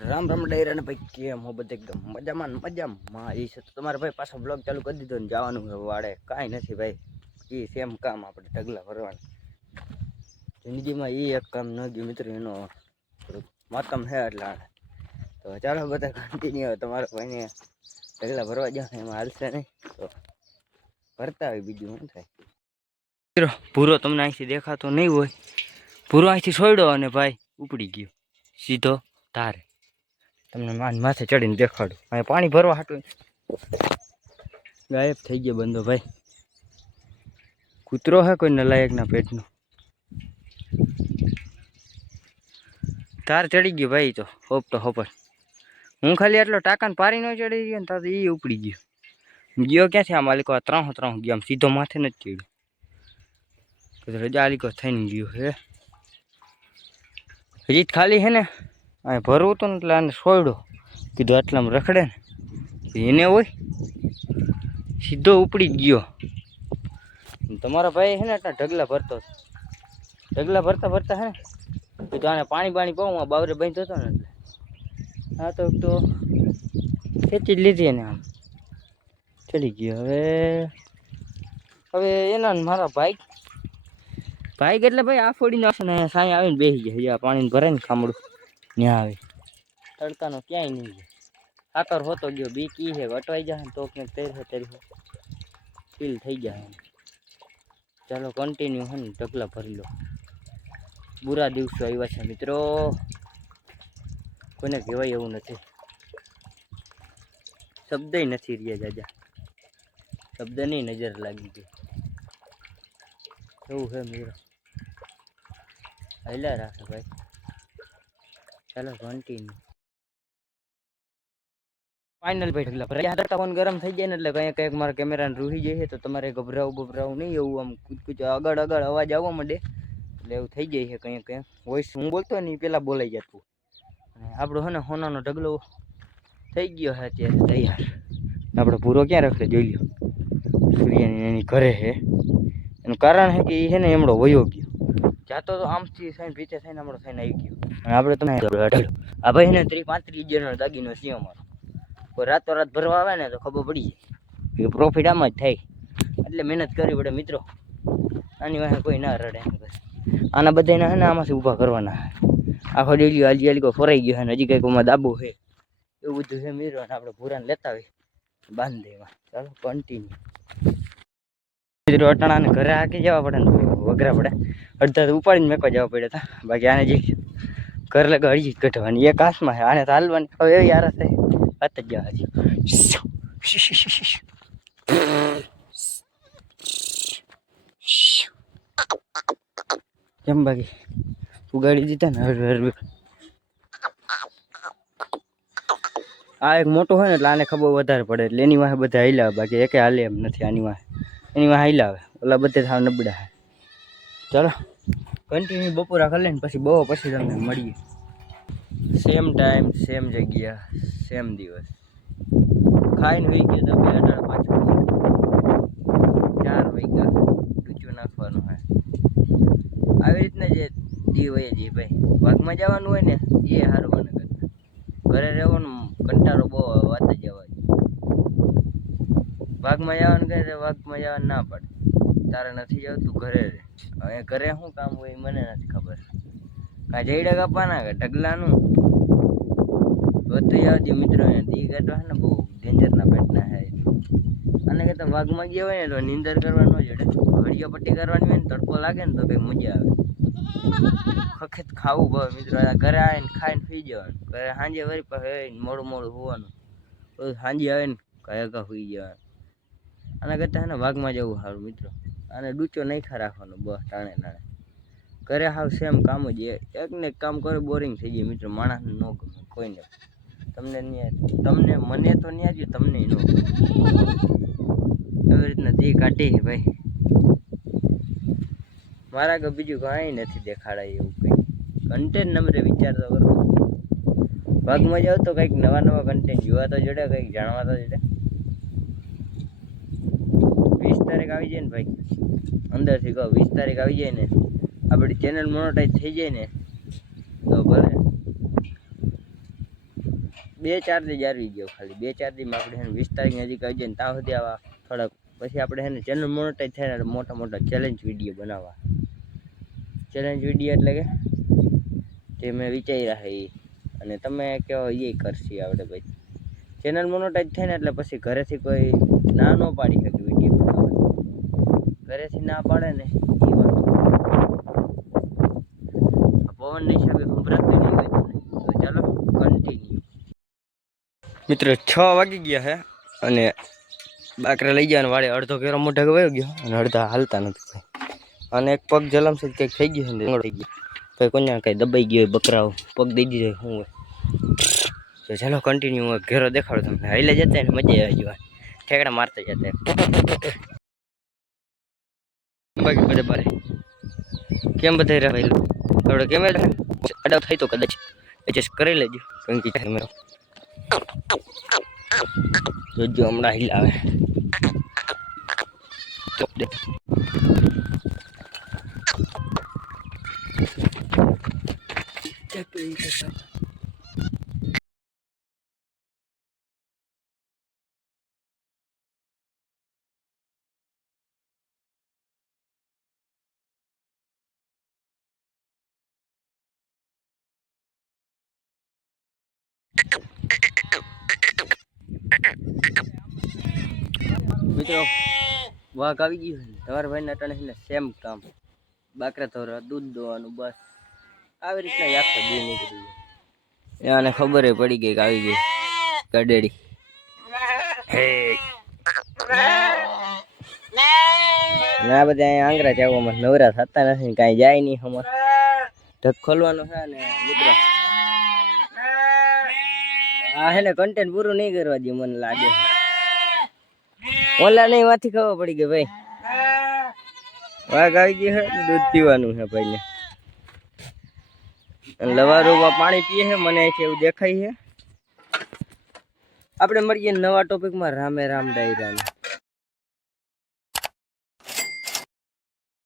રામ રામ ડાયરા ને ભાઈ કેમ હો બધે એકદમ મજામાં ને મજામાં એ છે તો તમારે ભાઈ પાછો બ્લોગ ચાલુ કરી દીધો ને જવાનું છે વાડે કાંઈ નથી ભાઈ એ સેમ કામ આપણે ઢગલા ભરવાનું જિંદગીમાં એ એક કામ ન ગયું મિત્ર એનો થોડુંક માતમ છે એટલે તો ચાલો બધા કન્ટિન્યુ તમારા ભાઈને ઢગલા ભરવા જાવ એમાં હાલશે નહીં તો ભરતા હોય બીજું શું થાય મિત્રો ભૂરો તમને અહીંથી દેખાતો નહીં હોય ભૂરો અહીંથી છોડ્યો અને ભાઈ ઉપડી ગયો સીધો ધારે તમને માથે ચડીને દેખાડું અહીં પાણી ભરવા હાટું ગાયબ થઈ ગયો બંધો ભાઈ કૂતરો હે કોઈ નલાયકના પેટનો તાર ચડી ગયો ભાઈ તો હોપટો હોપર હું ખાલી આટલો ટાંકાને પારી ન ચડી ગયો ને તો એ ઉપડી ગયો ક્યાંથી આ માલિકો આ ત્રણ ગયો આમ સીધો માથે નથી ચડ્યો રજા આલિકો થઈને ગયો હે હજી ખાલી હે ને અહીં ભરવું હતું ને એટલે આને છોડ્યો કીધું આટલામાં રખડે ને એને હોય સીધો ઉપડી જ ગયો તમારા ભાઈ છે ને આટલા ઢગલા ભરતો ઢગલા ભરતા ભરતા હે ને કીધું આને પાણી પાઉં આ બાવરે બાંધતો હતો ને એટલે હા તો ખેંચી જ લીધી એને આમ ચડી ગયો હવે એના મારા ભાઈ એટલે ભાઈ આ ફોડીને આવશે ને સાંઈ આવીને બેસી જાય પાણીને ભરાય ને ખામડું ત્યાં આવે તડકાનો ક્યાંય નહીં જાય સાકર હોતો ગયો બી કી છે અટવાઈ જાય ને તો ક્યાંક તેર ફીલ થઈ જાય ચાલો કન્ટિન્યુ હે ને ઢગલા ભરી લો બુરા દિવસો આવ્યા છે મિત્રો કોઈને કહેવાય એવું નથી શબ્દ નથી રહ્યા જાજા શબ્દની નજર લાગી ગઈ એવું છે મિત્રો હૈલા રાખે ભાઈ ચાલો કન્ટિન્યુ ફાઇનલ ભાઈ ઢગલા ભરાયા ફોન ગરમ થઈ જાય ને એટલે કંઈક મારા કેમેરાને રૂહી જાય તો તમારે ગભરાવું નહીં એવું આમ કૂચ આગળ અવાજ આવવા માંડે એટલે એવું થઈ જાય છે કંઈક વોઇસ હું બોલતો ને એ પહેલાં બોલાઈ જતું અને આપણો હે ને હોનાનો ઢગલો થઈ ગયો છે અત્યારે તૈયાર આપણે પૂરો ક્યાં રખડે જોઈ લો સૂર્યની એની ઘરે છે એનું કારણ છે કે એ છે ને એમડો વયો ગયો જાતો તો આમથી થઈને પીછે થઈને હમણાં થઈને આવી ગયો અને આપણે તમને આ ભાઈ ને 30-35 જેનો દાગીનો છે અમારો કોઈ રાતોરાત ભરવા આવે ને તો ખબર પડી જાય કે પ્રોફિટ આમાં જ થાય એટલે મહેનત કરવી પડે મિત્રો આની વાહે કોઈ ના રડે આના બધાના છે ને આમાંથી ઊભા કરવાના આખો ડેલી હાલી કોઈ ફરાઈ ગયો છે ને હજી કંઈક આમાં દાબો છે એવું બધું છે મિત્રો અને આપણે ભૂરાને લેતા હોય બાંધી દેવા ચાલો કન્ટિન્યુ મિત્રો અટાણાને ઘરે હાકી જવા પડે ને વગરા પડે અડધા તો ઉપાડીને મેકવા જવા પડ્યા હતા બાકી આને જે ઘર લગે અડજી કઢવાની એક હાથમાં છે આને તો હાલવાની હવે એવી યાર થાય વાત જ જવા હજી કેમ બાકી ઉગાડી દીધા ને હરવે આ એક મોટો હોય ને એટલે આને ખબર વધારે પડે એટલે એની વાહે બધા હાલ્યા બાકી એકે હાલે એમ નથી આની વાહે એની વાહે હાલ્યા આવે ઓલા બધે થાવ નબળા હે ચાલો કન્ટિન્યુ બપોરા કરી લે ને પછી બહુ પછી તમને મળીએ સેમ ટાઈમ સેમ જગ્યા સેમ દિવસ ખાઈને હોઈ ગયા તો 2:30 4 વાગ્યા ડૂચું નાખવાનું હોય આવી રીતના જે દી હોય જે ભાઈ વાઘમાં જવાનું હોય ને એ સારું મને કરતા ઘરે રહેવાનું કંટાળો બહુ વાત જ અવાજ વાઘમાં જવાનું કહે વાઘમાં જવાનું ના પડે તારે નથી જવું ઘરે રહે હવે ઘરે શું કામ હોય મને નથી ખબર કાંઈ જઈડા કાપવાના કે ઢગલાનું બધું આવજો મિત્રો દી કાઢવા ને બહુ ડેન્જરના પેટના છે અને કે તમે વાઘમાં ગયા હોય ને તો નીંદર કરવાનો જોડે હળિયો પટ્ટી કરવાની હોય ને તડકો લાગે ને તો કંઈક મજા આવે ખખેત ખાવું ભાવે મિત્રો ઘરે આવીને ખાઈને સુઈ જવાનું ઘરે સાંજે વળી પાસે મોડું હોવાનું સાંજે આવે ને કયા સુઈ જવાનું આના કરતાં ને વાઘમાં જવું સારું મિત્રો અને ડૂચો નહીં ખા રાખવાનો બસ ટાણે ઘરે હાવ સેમ કામ જ એક ને એક કામ કરે બોરિંગ થઈ જાય મિત્રો માણસને ન ગમે કોઈને તમને મને તો નહીં આવ્યું તમને ન એવી રીતના દી કાઢી ભાઈ મારા કે બીજું કાંઈ નથી દેખાડાય એવું કંઈ કન્ટેન્ટ નંબરે વિચારતો કરો ભાગમાં જાવ તો કંઈક નવા કન્ટેન્ટ જોવા તો જોડે કંઈક જાણવા તો જોડે 20 તારીખ આવી જાય ને ભાઈ અંદરથી કહો 20 તારીખ આવી જાય ને આપણી ચેનલ મોનેટાઈઝ થઈ જાય ને તો ભલે 2-4 દી જારવી ગયો ખાલી 2-4 દીમાં આપણે હે ને 20 તારીખ નજીક આવી જાય ને ત્યાં સુધી આવા થોડાક પછી આપણે હે ને ચેનલ મોનેટાઈઝ થાય ને મોટા મોટા ચેલેન્જ વિડીયો બનાવવા. ચેલેન્જ વિડીયો એટલે કે જે મેં વિચાર્યા છે એ અને તમે કહો એ કરશી આપણે ભાઈ. ચેનલ મોનેટાઈઝ થાય ને એટલે પછી ઘરેથી કોઈ ના ન પાડી શકે વિડીયો બનાવવાની. ઘરેથી ના પાડે ને એ વાત પવનના હિસાબે સંભળાતું નહીં હોય તમને. તો ચાલો કન્ટિન્યુ. મિત્રો 6 વાગી ગયા છે અને બાકરા લઈ ગયા વાળે અડધો કેરો મોઢે વયો ગયો અને અડધા હાલતા નથી ભાઈ. અને એક પગ જલમ છે કંઈક થઈ ગયું છે થઈ ગયું ભાઈ. કોને કંઈ દબાઈ ગયો હોય બકરાઓ પગ દઈ દીધો શું હોય. તો ચાલો કન્ટિન્યુ ઘેરો દેખાડો તમને. હાઈલે જતા ને મજા આવી જવા ઠેકડા મારતા જતા. બાકી બધા બારે કેમ બધા રહ્યા આપણે કેમેરા અડાવ થાય તો કદાચ એડજસ્ટ કરી લેજો કારણ કે કેમેરો જોજો હમણાં હિલાવે. મિત્રો વાઘ આવી ગયું છે તમારા ભાઈના અટાણે છે ને સેમ કામ બાકરા ધોરા દૂધ દોવાનું બસ આવી રીતના આખો દી નીકળી જાય. એને ખબર પડી ગઈ કે આવી ગઈ ગડેડી. ના બધા અહીંયા આંગળા ચાવવામાં નવરા થતા નથી કાંઈ જાય નહીં. હમણાં ઢગ ખોલવાનો છે ને મિત્રો આ હે ને કન્ટેન્ટ પૂરું નહીં કરવા દે મને લાગે. ઓલા નહીં માંથી ખબર પડી ગઈ ભાઈ વાઘ આવી ગયો છે દૂધ પીવાનું છે ભાઈ ને. લવારોમાં પાણી પીએ છે મને છે એવું દેખાય છે. આપણે મળીએ નવા ટોપિકમાં. રામે રામ ડાયરા.